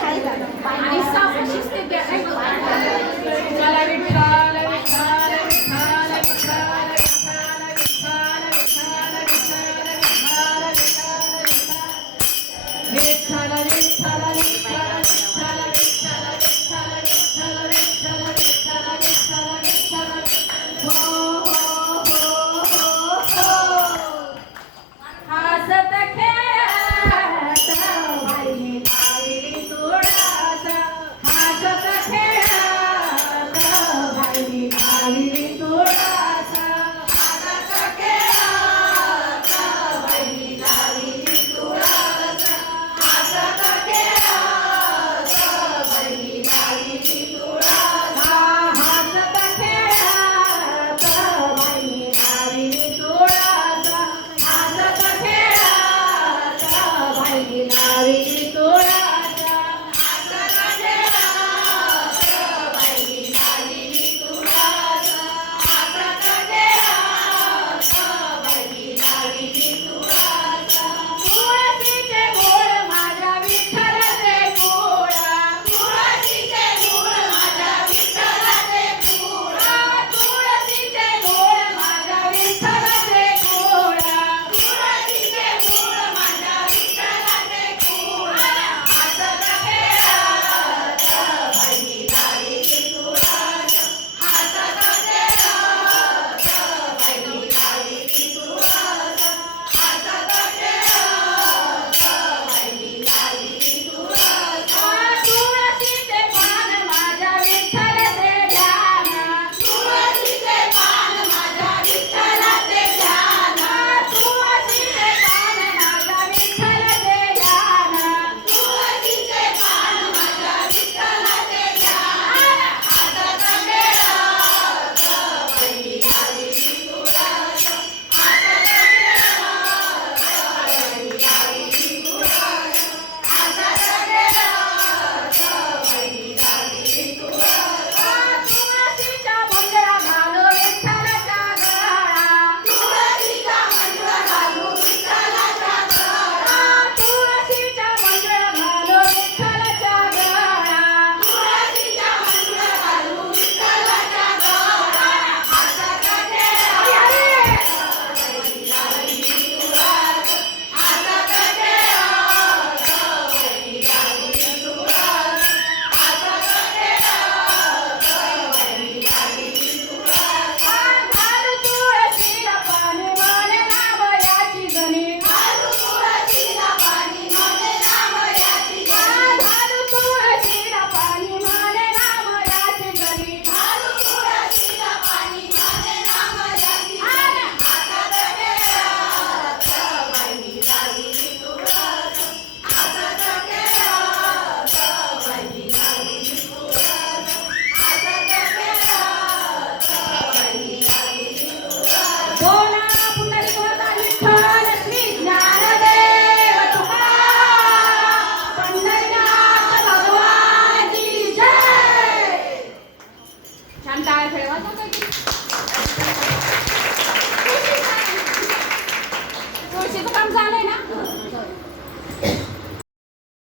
Aí só assiste TV, né?